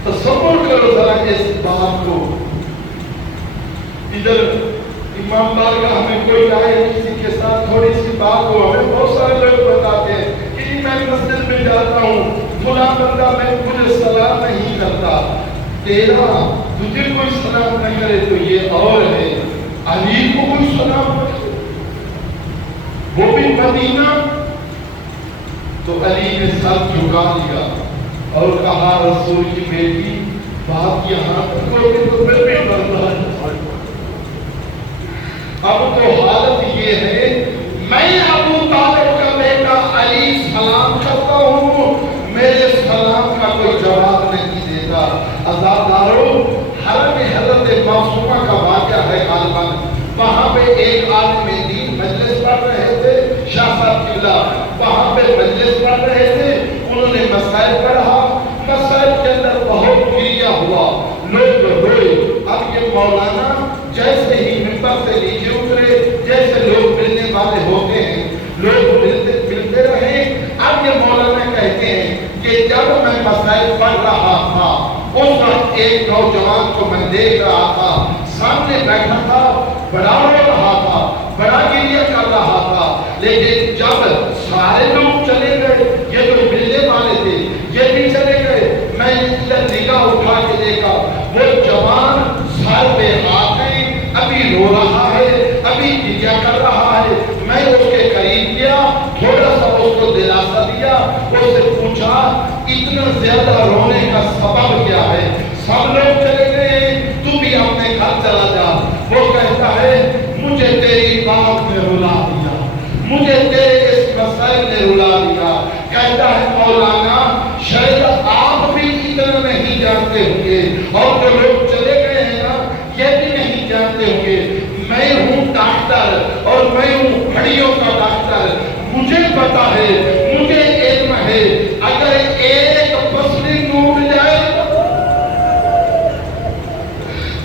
تصور کرو ذرا اس بات کو۔ ادھر امام بارگاہ میں کوئی آئے، کسی کے ساتھ تھوڑی سی بات ہو، ہمیں بہت سارے لوگ بتاتے ہیں کہ میں مسجد میں جاتا ہوں، فلاں بندہ میں مجھے سلام نہیں کرتا، تجھے کوئی سلام نہ کرے تو یہ اور ہے، علی کو کوئی سلام نہ کرے، وہ بھی مدینہ۔ تو علی نے سر جھکا دیا اور کہا رسول کی بیٹی بات یہاں تک ہوگی تو میں بھی برداشت۔ اب تو حالت یہ ہے، میں ابو طالب کا بیٹا علی سلام کرتا ہوں، میرے سلام کا کوئی جواب نہیں دیتا۔ عزادارو، حرم حضرت معصومہ کا واقعہ ہے غالباً، وہاں پہ ایک عالم دین مجلس پڑھ رہے تھے، شاہ صاحب قبلہ وہاں پہ مجلس پڑھ رہے تھے، انہوں نے مسائل پڑھا، مسائل کے اندر بہت گریہ ہوا، لوگ روئے۔ اب یہ مولانا جیسے ہی منبر سے نیچے اترے، جیسے لوگ ملنے والے ہوتے ہیں، لوگ ملتے رہے۔ اب یہ مولانا کہتے ہیں کہ جب میں مسائل پڑھ رہا تھا اس وقت ایک نوجوان کو میں دیکھ رہا تھا، سامنے بیٹھا تھا، بڑا رو رہا تھا، بڑا گریہ کر رہا تھا، لیکن جب سارے لوگ چلے گئے، یہ جو ملنے والے تھے یہ بھی چلے گئے، میں ادھر نگاہ اٹھا کے دیکھا، وہ جوان سر پہ ہاتھ ہے، ابھی رو رہا ہے، ابھی گریہ کر رہا ہے۔ میں اس کے قریب گیا، تھوڑا سا اس کو دلاسا دیا، اس سے پوچھا اتنا زیادہ رونے کا سبب کیا ہے؟ سب لوگ چلے گئے، تو بھی اپنے گھر چلا جا۔ وہ کہتا ہے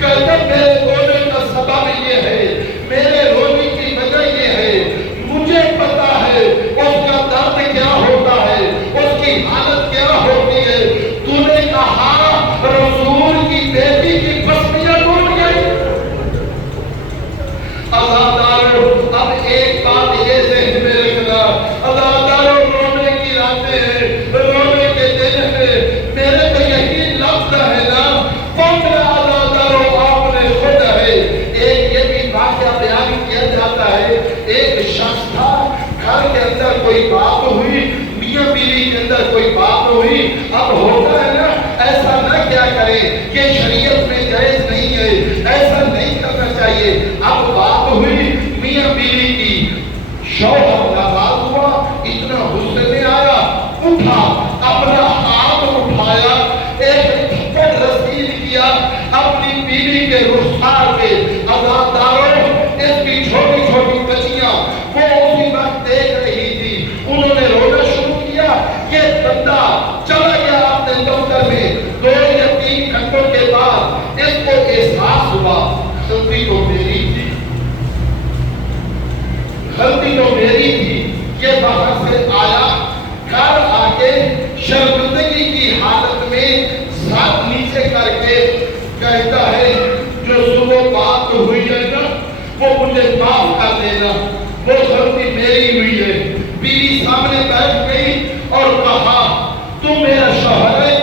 کہتا میرے رونے کا سبب یہ ہے، میرے رونے کی وجہ یہ ہے، مجھے پتا ہے اس کا درد کیا ہوتا ہے، اس کی حالت کیا ہوتی ہے۔ تو نے کہا رسول کی بیٹی کی پسلیاں ٹوٹ گئی۔ عزادارو اب ایک بات یہ ذہن میں رکھنا، عزادارو رونے کی راتیں ہیں، رونے کے دن ہیں، میرے تو یہی لفظ ہے نا، پوچھنا عزادارو آپ نے خود ہے۔ ایک یہ بھی واقعہ بیان کیا جاتا ہے، ایک شخص تھا، گھر کے اندر کوئی بات ہوئی، میاں بیوی کے اندر کوئی بات ہوئی، اب ہوتا ہے نا ایسا نہ کیا کریں کہ شریعت میں جائز نہیں ہے، ایسا نہیں کرنا چاہیے۔ اب بات ہوئی میاں بیوی کی، شوہر ناراض ہوا، اتنا غصے میں آیا، اٹھا اپنا ہاتھ اٹھایا، ایک تھپڑ رسید کیا اپنی بیوی کے رخسار پہ۔ عزاداروں اس کی چھوٹی چھوٹی بچیاں وہ اسی وقت دیکھ رہی تھی، انہوں نے رونا شروع کیا کہ بندہ چلا گیا اپنے دفتر میں۔ 2 یا 3 گھنٹوں کے بعد اس کو احساس ہوا غلطی تو میری تھی، غلطی تو میری تھی۔ یہ باہر سے آیا، گھر آ کے شرمندگی کی حالت میں ساتھ نیچے کر کے کہتا ہے جو صبح بات ہوئی ہے نا وہ مجھے معاف کر دینا، وہ غلطی میری ہوئی ہے۔ بیوی سامنے بیٹھ گئی اور کہا تو میرا شوہر ہے،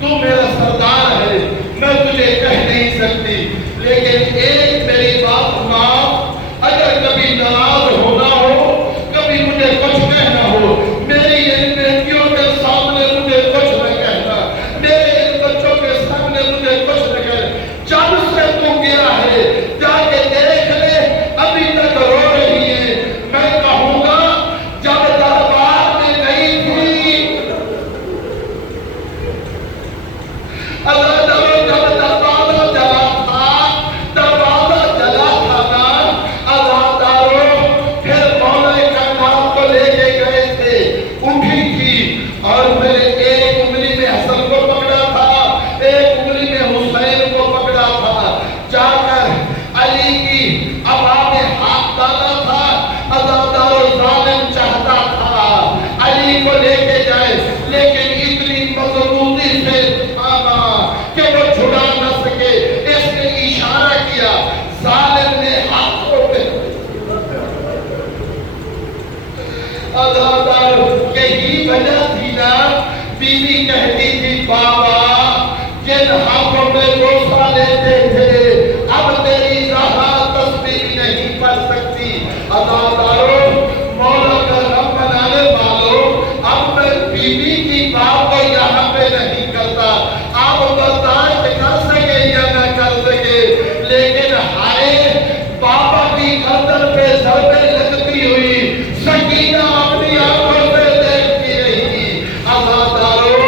تو میرا سردار ہے، میں تجھے کہہ نہیں سکتی، لیکن ایک میری بات مان، اگر کبھی ناراض ہونا ہو، کبھی مجھے کچھ کہنا ہو، میری ان بیٹیوں کے سامنے مجھے کچھ نہ کہنا، میرے ان بچوں کے سامنے مجھے کچھ نہ کہنا۔ جب سے تو گیا ہے جا کے دیکھ لے، ابھی تک رو رہی ہے، میں کہوں گا جب دربار میں گئی تھی، عزادارو جب دروازہ جلا تھا، دروازہ جلا تھا نا، عزادارو پھر مولا کائنات کو لے کے گئے تھے، اٹھی تھی اور پھر ایک انگلی میں حسن کو پکڑا تھا، ایک انگلی میں حسین کو پکڑا تھا، جا کر علی کی ابا میں ہاتھ ڈالا تھا۔ عزادارو ظالم چاہتا تھا علی کو لے کے جائے، لیکن اتنی مضبوطی سے تھاما کہ وہ چھڑا نہ سکے۔ اس نے اشارہ کیا، ظالم نے ہاتھوں پہ۔ عزادارو یہی وجہ تھی نا، بیوی کہتی تھی بابا جن ہاتھوں میں غصہ لیتے تھے اب تیری زہرا تسبیح نہیں پڑھ سکتی۔ عزادارو مولا کا رب بنانے والوں، اب میں بیوی کی بات کو یہاں پہ نہیں کرتا، آپ برداشت کر سکے یا نہ کر سکے، لیکن ہائے بابا کی گردن پہ ضربیں لگتی ہوئی سکینہ اپنی آنکھوں سے دیکھتی رہی۔ عزادارو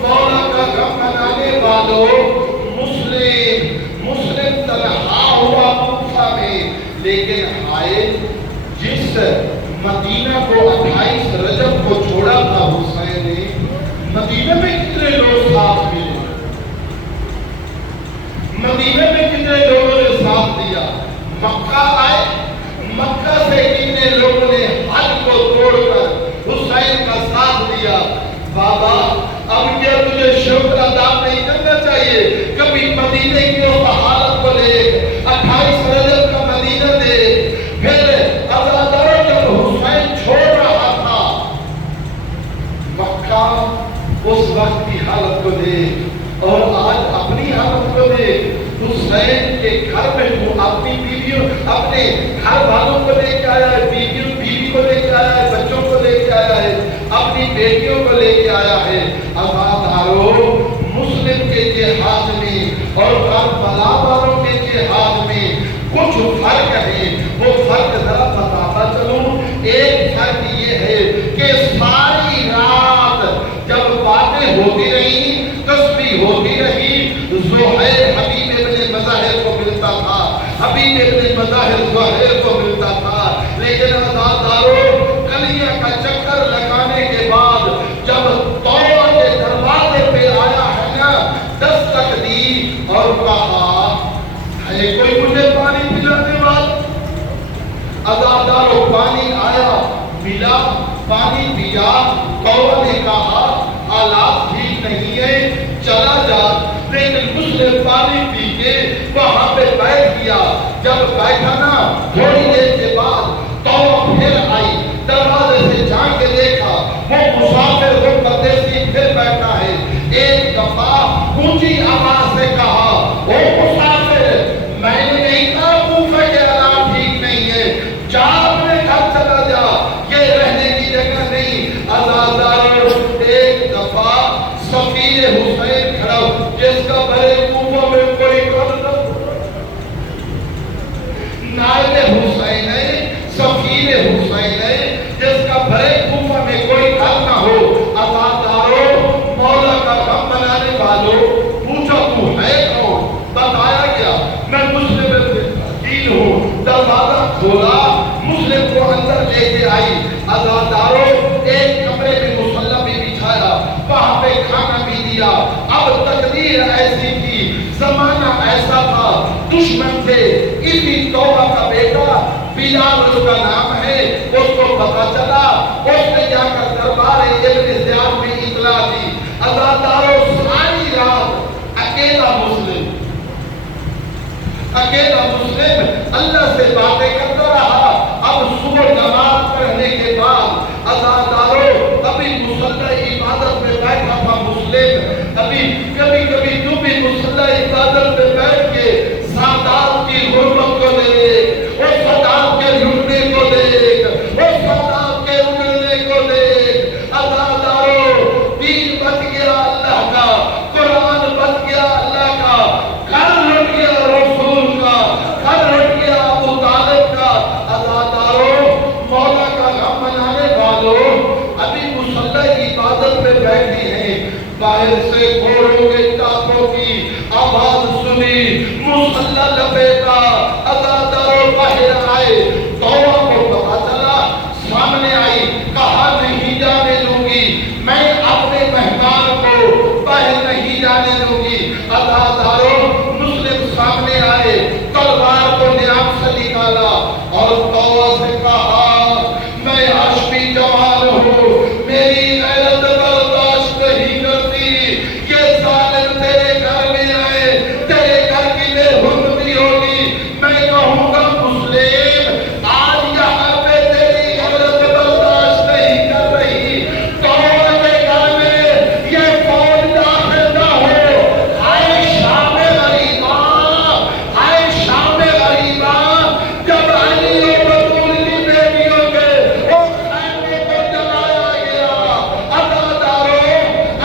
مولا کا رب بنانے والوں، مسلم تنہا ہوا کوفہ میں، لیکن آئے جس مدینہ کو 28 رجب کو چھوڑا تھا حسین نے، مدینہ میں کتنے لوگ ساتھ ملے، مدینہ میں کتنے لوگوں نے ساتھ دیا، مکہ آئے، مکہ سے کتنے لوگوں نے حج کو توڑ کر حسین کا ساتھ دیا۔ بابا اب کیا تجھے شکر ادا نہیں کرنا چاہیے؟ کبھی مدینے کی اس حالت کو لے 28 رجب کا مدینہ دے، پھر عزادارو جب حسین چھوڑ رہا تھا مکہ، اس وقت کی حالت کو دے اور آج اپنی حالت کو دے۔ حسین کے گھر میں تو اپنی بیویوں، اپنے گھر والوں کو لے کے آیا ہے، بیوی کو لے کے آیا ہے، بچوں کو لے کے آیا ہے، اپنی بیٹیوں کو لے کے آیا ہے۔ عزادارو مسلم کے جہاد میں اور کربلا والوں کے جہاد میں کچھ فرق ہے، وہ فرق ذرا بتاتا چلوں۔ ایک فرق یہ ہے کہ ساری رات جب باتیں ہوتی رہی، تسبیح ہوتی رہی، زہیر حبیب ابن مظاہر کو ملتا تھا، حبیب ابن مظاہر زہیر کو ملتا تھا، لیکن عزادارو کلیہ کا چکر لگانے کے بعد جب توبہ کے دروازے پہ آیا ہے نا، دستک دی اور کہا ہے کوئی مجھے پانی پلانے والا؟ عزادارو پانی آیا، ملا، پانی پیا، توبہ نے کہا حالات ٹھیک نہیں ہے چلا جا، لیکن مسلم پانی پی کے وہاں پہ بیٹھ گیا۔ جب بیٹھا نا تھوڑی دیر کے بعد توبہ پھر آئی، دروازے سے جا کے دیکھا وہ مسافر ہو پردیسی پھر بیٹھا ہے۔ ایک دفعہ اونچی آواز سے کہا او مسافر، میں نے نہیں کہا کوفہ کے حالات ٹھیک نہیں ہے، جا اپنے گھر چلا جا، یہ رہنے کی جگہ نہیں۔ عزادارو ایک دفعہ سفیر حسین کھڑا جس کا بھرے کوفہ میں کوئی قدر نائب حسین ہے، سفیر حسین ہے جس کا بھرے کوفہ میں کوئی گھر نہ ہو۔ عزادارو مولا کا غم بنانے والوں پوچھا تو ہے کون؟ بتایا گیا میں مسلم وکیل ہوں۔ دروازہ کھولا، مسلم کو اندر لے کے آئی۔ عزادارو ایک کمرے میں مصلی بھی بچھایا، وہاں پہ کھانا بھی دیا۔ اب تقدیر ایسی تھی، زمانہ ایسا تھا، دشمن تھے۔ اسی توبہ کا بیٹا بلال اس کا نام ہے، اس کو پتا چلا، اس نے جا کر دربار ابن زیاد میں اطلاع دی۔ عزادارو ساری رات اکیلا مسلم اللہ سے باتیں کرتا رہا۔ اب صبح نماز پڑھنے کے بعد عزادارو ابھی مصلی عبادت میں بیٹھا تھا مسلم، ابھی کبھی کبھی تو بھی مصلی عبادت میں بیٹھ کے سادات کی حرمت کو دیکھ، اس سادات کے لٹنے کو دیکھ، اس سادات کے اگلنے کو دیکھ۔ عزادارو دین بچ گیا اللہ کا، قرآن بچ گیا اللہ کا، گھر لٹ گیا رسول کا، گھر لٹ گیا ابو طالب کا۔ عزادارو مولا کا غم منانے والوں ابھی مصلی عبادت میں بیٹھی ہیں، باہر سے گھوڑوں کے ٹاپوں کی آواز سنی، مصلی لپیٹا۔ عزادارو باہر آئے، توبہ کو پتا چلا، سامنے آئی، کہا نہیں جانے دوں گی، میں اپنے مہمان کو باہر نہیں جانے دوں گی۔ عزادارو مسلم سامنے آئے، تلوار کو نیام سے نکالا اور توبہ سے کہا میں ہاشمی جوان ہوں، میری غیرت برداشت نہیں کرتی، یہ ظالم تیرے گھر میں آئے، تیرے گھر کی بے حرمتی ہوگی، میں کہوں گا مسلم آج یہاں پہ تیری غیرت برداشت نہیں کر رہی، توبہ کے گھر میں یہ فوج داخل نہ ہو۔ ہائے شام غریباں، ہائے شام غریباں، جب علی و بطول کی بیٹیوں کے وہ خیمے کو جلایا گیا، عزادارو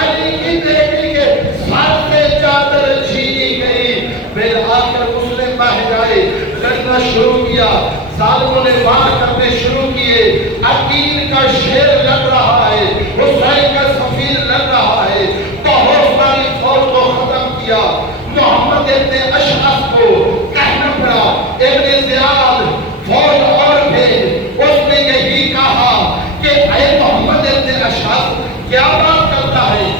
علی کی بیٹی کے سر سے چادر چھینی گئی، پھر آ کر مسلم بہہ گئے، لڑنا شروع کیا، ظالموں نے وار کرنے شروع کیے۔ عقیل کا شیر لڑ رہا ہے، حسین کا سفیر لڑ رہا ہے، بہت ساری فوج کو ختم کیا۔ محمد ابن اشعث کو کہنا پڑا ابن زیاد فوج اور بھیج، اس نے یہی کہا کہ اے محمد ابن اشعث کیا بات کرتا ہے،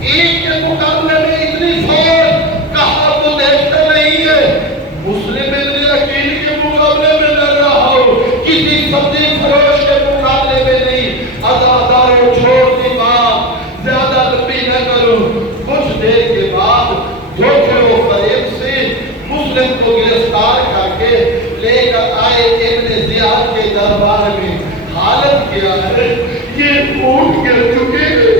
ایک کے مقابلے میں اتنی فوج، کہا تو دیکھتے نہیں ہے مسلم ابن عقیل کے مقابلے میں لڑ رہا ہو، کسی سبزی فروش کے مقابلے میں نہیں۔ عزادارو چھوڑ دی بات، زیادہ لمبی نہ کروں، کچھ دیر کے بعد دھوکے و فریب سے مسلم کو گرفتار کر کے لے کر آئے ابن زیاد کے دربار میں۔ حالت کیا ہے، یہ اونٹ گر چکے ہیں،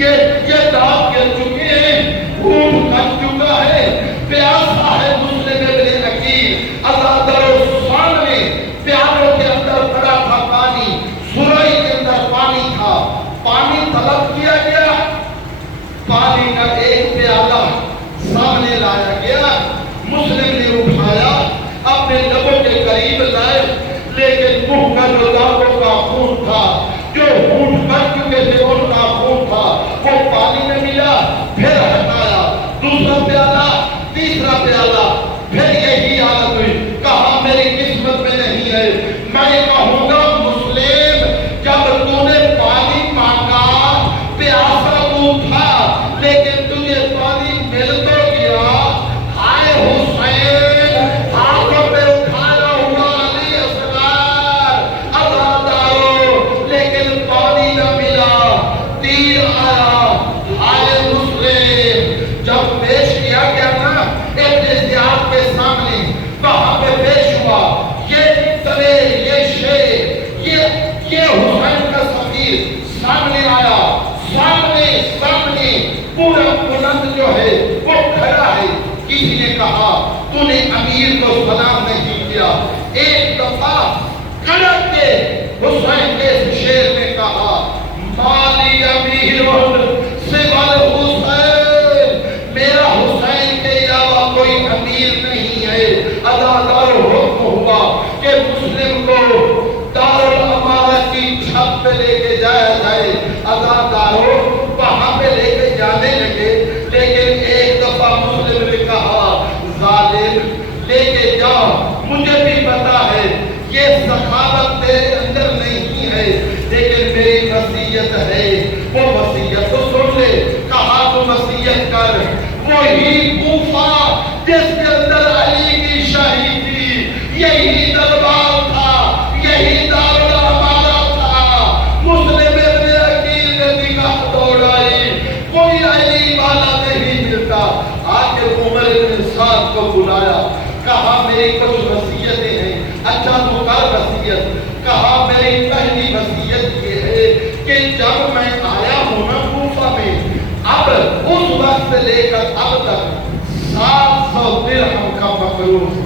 یہ دانت گر چکے ہیں، اونٹ کٹ چکا ہے، پیاسا ہے مسلم ابن عقیل۔ عزادارو سامنے پیالوں کے اندر پڑا تھا پانی، سرائی کے اندر پانی تھا، پانی طلب کیا گیا، پانی کا ایک پیالہ سامنے لایا گیا، مسلم نے اٹھایا، اپنے لبوں کے قریب لائے، لیکن منہ کا جو دانتوں کا خون تھا، جو ہونٹ کٹ چکے تھے ان کا خون تھا، وہ پانی میں ملا، پھر ہٹایا، دوسرا پیالہ، تیسرا پیالہ، پھر یہی حالت ہوئی، کہا میری قسمت میں نہیں ہے۔ میں کہوں گا مسلم جب تو نے پانی مانگا، پیاسا تو تھا، لیکن تجھے پانی مل تو گیا، ہائے حسین تو نے امیر کو سلام نہیں کیا. ایک دفعہ کھڑا کے حسین کے شیر نے کہا مالی امیر سوال حسین, میرا حسین کے علاوہ کوئی امیر نہیں ہے. ادادار حکم ہوا کہ مسلم کو دارالامارہ کی چھت پہ لے کے جایا جائے. اداداروں وہاں پہ لے کے جانے لگے, لیکن ایک دفعہ مسلم نے کہا ظالم لے کے جاؤ, مجھے بھی پتا ہے یہ سخاوت تیرے اندر نہیں ہے, لیکن میری وصیت ہے. وہ وصیت تو سن لے. کہا تو وصیت کر. وہی کوفہ جس کے اندر علی کی شاہی تھی, یہی دربار تھا, یہی دارالامارہ تھا. مسلم ابن عقیل نے نگاہ دوڑائی, کوئی علی والا نہیں ملتا. آگے عمر بن سعد کو بلایا, کہا میری کچھ وصیتیں ہیں. اچھا تو کر وصیت. کہا میری پہلی وصیت یہ ہے کہ جب میں آیا ہوں نا کوفہ میں, اب اس وقت سے لے کر اب تک 700 درہم کا مقروض.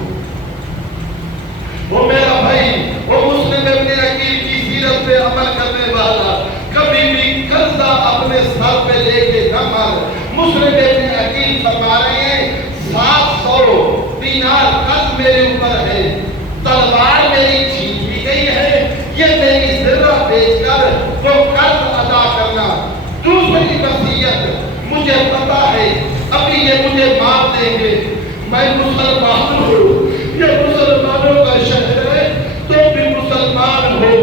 وہ میرا بھائی, وہ مسلم ابن عقیل کی سیرت پہ عمل کرنے والا, کبھی بھی قرضہ اپنے سر پہ لے کے نہ مار. مسلم ابن عقیل فرما رہے ہیں 700 دینار قرض میرے اوپر ہے, تلوار میری چھین لی گئی ہے, یہ میری زرہ بیچ کر وہ قرض ادا کرنا. دوسری وصیت, مجھے پتا ہے ابھی یہ مجھے مار دیں گے, میں مسلمان ہوں, یہ مسلمانوں کا شہر ہے, تو بھی مسلمان ہو.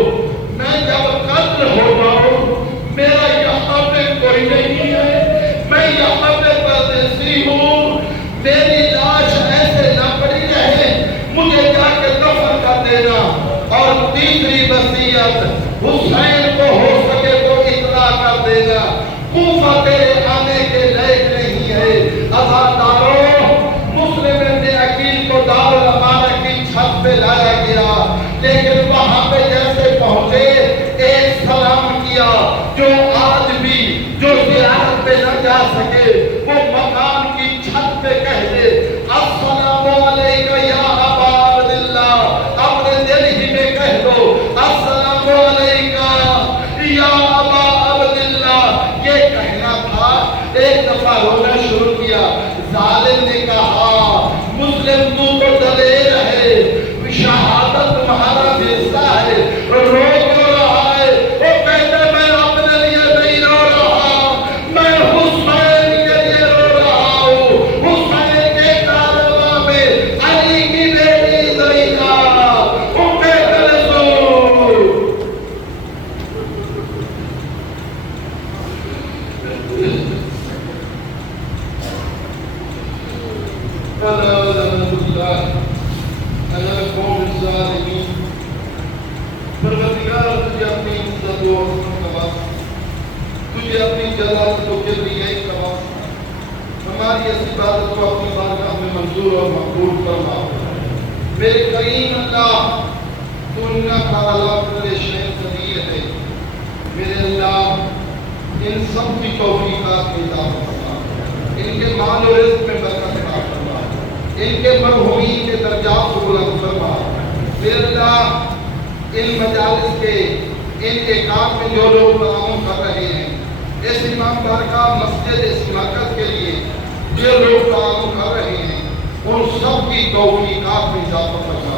میں جب قتل ہو جاؤں, میرا یہاں پہ کوئی نہیں ہے, میں یہاں پہ پردیسی ہوں, میری لاش ایسے نہ پڑی رہے, مجھے جا کے دفن کر دینا. اور تیسری وصیت, حسین کو ہو سکے تو اطلاع کر دینا, کوفہ تیرے آنے کے لائق نہیں ہے. ازاداروں, مسلم ابن عقیل کو دارالامارہ کی چھت پہ لایا گیا, لیکن وہاں پہ جیسے پہنچے ایک سلام کیا جو آج بھی جو زیارت پہ نہ جا سکے وہ مقام کی چھت پہ کہہ دے السلام علیکہ یا ابا عبداللہ. اپنے دل ہی میں کہہ دو السلام علیکہ یا ابا عبداللہ. یہ کہنا تھا. ایک دفعہ رونا شروع کیا. ظالم نے کہا مسلم تو دلیر ہے, شہادت تمہارا حصہ ہے, رو کیوں رہا ہے؟ وہ کہتے میں اپنے لیے نہیں رو رہا, میں حسین کے لیے رو رہا ہوں. حسین کے کارواں میں علی کی بیٹی زینب, وہ کہتے سو پروردگار تجھے اپنی عزت و حسن کا واسطہ, تجھے اپنی جلالت و کبریائی کا واسطہ, ہماری اس عبادت کو اپنی بارگاہ میں منظور اور مقبول فرما. میرے کریم اللہ, تو انکا علی کل شیء قدیر ہے. میرے اللہ, ان سب کی توفیقات میں اضافہ فرما, ان کے مال و رزق میں برکت عطا فرما, ان کے مرحومین کے درجات کو بلند فرما. میرے اللہ, ان مجالس کے ان احکام میں جو لوگ تعاون کر رہے ہیں, اس امام بارگاہ مسجد اس مرکز کے لیے جو لوگ تعاون کر رہے ہیں, ان سب کی توفیقات میں اضافہ فرما.